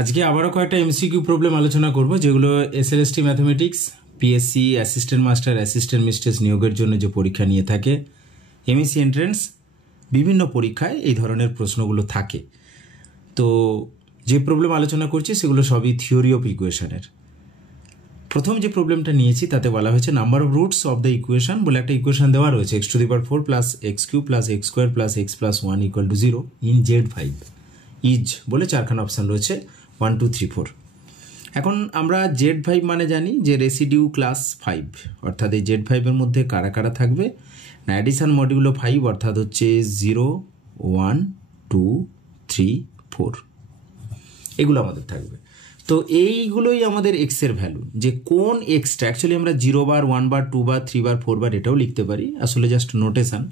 আজকে আবারও কয়েকটা এমসিকিউ প্রবলেম আলোচনা করব, যেগুলো SLST mathematics, PSC assistant master, assistant mistress নিয়োগের জন্য যে পরীক্ষা নিয়ে থাকে, এমএসসি এন্ট্রান্স, বিভিন্ন পরীক্ষায় এই ধরনের প্রশ্নগুলো থাকে। তো যে প্রবলেম আলোচনা করছি সেগুলো সবই থিওরি অফ ইকুয়েশনের। প্রথম যে প্রবলেমটা নিয়েছি তাতে বলা হয়েছে number of roots of the equation বলে একটা ইকুয়েশন দেওয়া রয়েছে, x⁴ plus x³ plus x² plus x+1 = 0 in Z5 is বলে চারখানা অপশান রয়েছে 1 2 3 4। এখন আমরা Z5 মানে জানি যে রেসিডিউ ক্লাস 5, অর্থাৎ এই Z5 এর মধ্যে কারা কারা থাকবে না, অ্যাডিশন মডিউলো 5 অর্থাৎ হচ্ছে 0 1 2 3 4 এগুলো আমাদের থাকবে। তো এইগুলোই আমাদের এক্স এর ভ্যালু, যে কোন এক্সটা অ্যাকচুয়ালি আমরা 0 বার 1 বার 2 বার 3 বার 4 বার এটাও লিখতে পারি, আসলে জাস্ট নোটেশন।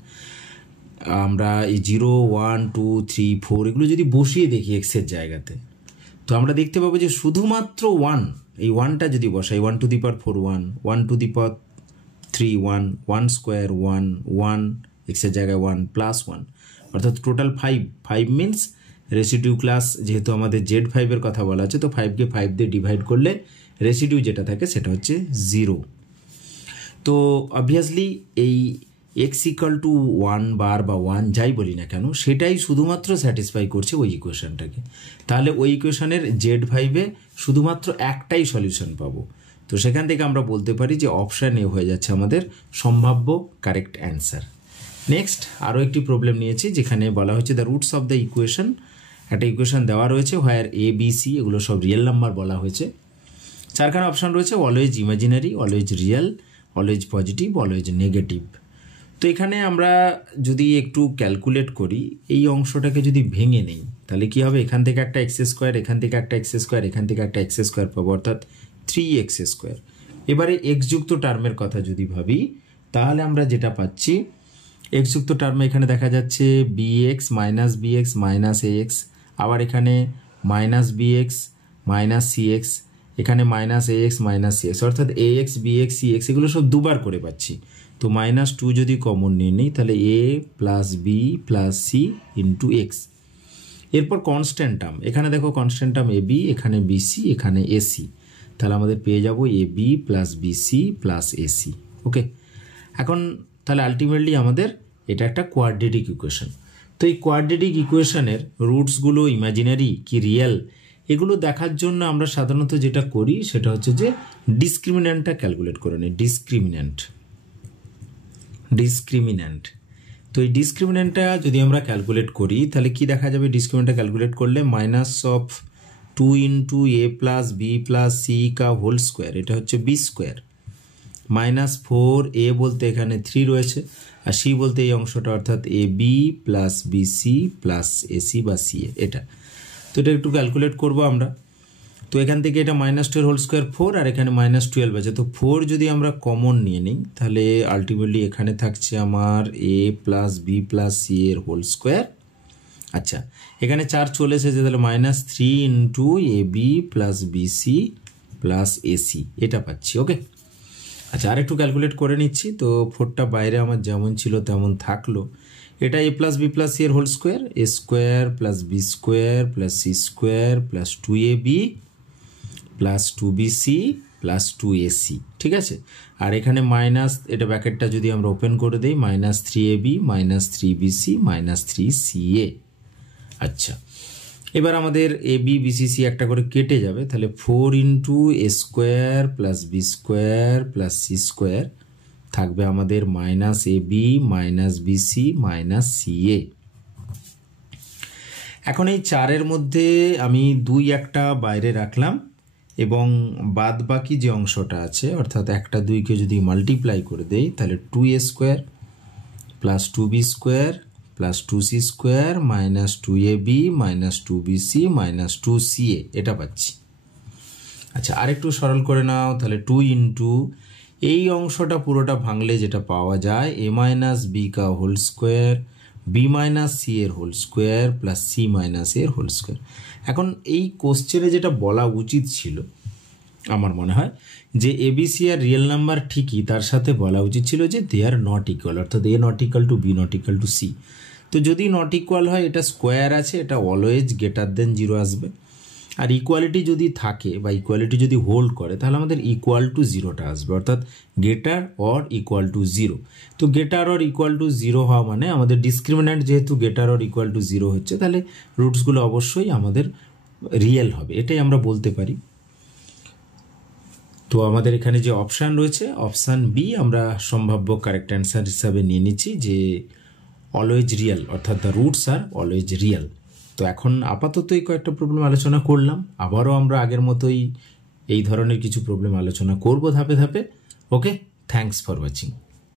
আমরা এই 0 1 2 3 4 এগুলো যদি বসিয়ে দেখি এক্সের জায়গাতে, তো আমরা দেখতে পাবো যে শুধুমাত্র 1, এই 1টা যদি বসাই 1 to the power 4 1, 1 to the power 3 1, 1 square 1 1, এক্সের জায়গায় 1 প্লাস 1, অর্থাৎ টোটাল 5 মিনস রেসিডিউ ক্লাস, যেহেতু আমাদের Z5 এর কথা বলা আছে, তো 5কে 5 দিয়ে ডিভাইড করলে রেসিডিউ যেটা থাকে সেটা হচ্ছে 0। তো অবভিয়াসলি এই x=1 বার বা 1 যাই বলি না কেন, সেটাই শুধুমাত্র স্যাটিসফাই করছে ওই ইকুয়েশনটাকে। তাহলে ওই ইকুয়েশনের Z5-এ শুধুমাত্র একটাই সলিউশন পাবো। তো সেখান থেকে আমরা বলতে পারি যে অপশান এ হয়ে যাচ্ছে আমাদের সম্ভাব্য কারেক্ট অ্যান্সার। নেক্সট আরও একটি প্রবলেম নিয়েছি, যেখানে বলা হচ্ছে the roots of the equation. একটা ইকুয়েশন দেওয়া রয়েছে, হোয়ার এ বি সি এগুলো সব রিয়েল নাম্বার বলা হয়েছে। চারখানা অপশান রয়েছে, always imaginary, always real, always positive, always negative. তো এখানে আমরা যদি একটু ক্যালকুলেট করি, এই অংশটাকে যদি ভেঙে নেই তাহলে কি হবে, এখান থেকে একটা x², এখান থেকে একটা x², এখান থেকে একটা x² পাবো, অর্থাৎ 3x²। এবারে x যুক্ত টার্মের কথা যদি ভাবি, তাহলে আমরা যেটা পাচ্ছি, x যুক্ত টার্মে এখানে দেখা যাচ্ছে bx minus bx minus ax, আবার এখানে মাইনাস bx মাইনাস cx, এখানে মাইনাস ax মাইনাস cx, অর্থাৎ ax bx cx এগুলো সব দুবার করে পাচ্ছি। তো -2 যদি কমন নিয়ে নিই তাহলে a plus B plus C into X. এরপর কনস্ট্যান্ট টার্ম, এখানে দেখো কনস্ট্যান্ট টার্ম এ বি, এখানে বিসি, এখানে এসি, তাহলে আমাদের পেয়ে যাব A B plus BC plus AC. Okay, এখন তাহলে আলটিমেটলি আমাদের এটা একটা কোয়াড্রেটিক ইকুয়েশন। তো এই কোয়াড্রেটিক ইকুয়েশনের রুটসগুলো ইমাজিনারি কি রিয়েল, এগুলো দেখার জন্য আমরা সাধারণত যেটা করি সেটা হচ্ছে যে ডিসক্রিমিন্যান্টটা ক্যালকুলেট করে নিই। ডিসক্রিমিন্যান্ট। তো এই ডিসক্রিমিন্যান্টটা যদি আমরা ক্যালকুলেট করি তাহলে কি দেখা যাবে, ডিসক্রিমিন্যান্টটা ক্যালকুলেট করলে -2 ইন্টু এ প্লাস বি প্লাস সি কা হোল স্কোয়ার, এটা হচ্ছে বি স্কোয়ার, -4 এ বলতে এখানে 3 রয়েছে, আর সি বলতে এই অংশটা, অর্থাৎ A B plus BC plus AC বা সি এ, এটা। তো এটা একটু ক্যালকুলেট করবো আমরা। তো এখান থেকে এটা -2 এর হোল স্কোয়ার 4, আর এখানে -12 আছে, তো 4 যদি আমরা কমন নিয়ে নিই তাহলে আলটিমেটলি এখানে থাকছে আমার A plus B plus C এর হোল স্কোয়ার। আচ্ছা, এখানে 4 চলে এসেছে, তাহলে -3 into A B plus BC plus AC, এটা পাচ্ছি। ওকে, আচ্ছা আর একটু ক্যালকুলেট করে নিচ্ছি। তো 4টা বাইরে আমার যেমন ছিল তেমন থাকলো, এটা A plus B plus C এর whole square, A square plus B square plus C square plus 2ab plus 2bc plus 2ac, ঠিক আছে। আর এখানে মাইনাস, এটা ব্র্যাকেটটা যদি আমরা ওপেন করে দিই, -3ab minus 3bc minus 3ca। আচ্ছা, এবার আমাদের এ বি বিসি সি একটা করে কেটে যাবে, তাহলে 4 into A square plus B square plus C square থাকবে আমাদের -ab minus BC minus CA. এখন এই 4-এর মধ্যে আমি 2 একটা বাইরে রাখলাম, এবং বাদ বাকি যে অংশটা আছে, অর্থাৎ একটা 2কে যদি মাল্টিপ্লাই করে দেই তাহলে 2a square plus 2b square plus 2c square minus 2ab minus 2bc minus 2ca, এটা পাচ্ছি। আচ্ছা আরেকটু সরল করে নাও, তাহলে 2 ইন্টু এই অংশটা পুরোটা ভাঙলে যেটা পাওয়া যায়, এ মাইনাস বি কা whole square B minus C এর whole square plus C minus এর হোল স্কোয়ার। এখন এই কোশ্চেনে যেটা বলা উচিত ছিল আমার মনে হয়, যে এবিসি আর রিয়েল নাম্বার ঠিকই, তার সাথে বলা উচিত ছিল যে দে আর নট ইকুয়াল, অর্থাৎ A not equal to B not equal to C. তো যদি নট ইকুয়াল হয়, এটা স্কোয়ার আছে, এটা অলওয়েজ গ্রেটার দেন 0 আসবে, আর ইকুয়ালিটি যদি থাকে বা ইকুয়ালিটি যদি হোল্ড করে তাহলে আমাদের ইকুয়াল টু জিরোটা আসবে, অর্থাৎ greater or equal to zero. তো greater or equal to zero হওয়া মানে আমাদের ডিসক্রিমিন্যান্ট যেহেতু greater or equal to zero হচ্ছে, তাহলে রুটসগুলো অবশ্যই আমাদের রিয়েল হবে, এটাই আমরা বলতে পারি। তো আমাদের এখানে যে অপশান রয়েছে অপশান বি আমরা সম্ভাব্য কারেক্ট অ্যান্সার হিসাবে নিয়ে নিচ্ছি, যে অলওয়েজ রিয়েল, অর্থাৎ দ্য রুটস আর অলওয়েজ রিয়েল। তো এখন আপাতত এই কয়েকটা প্রবলেম আলোচনা করলাম, আবারও আমরা আগের মতোই এই ধরনের কিছু প্রবলেম আলোচনা করব ধাপে ধাপে। ওকে, থ্যাঙ্কস ফর ওয়াচিং।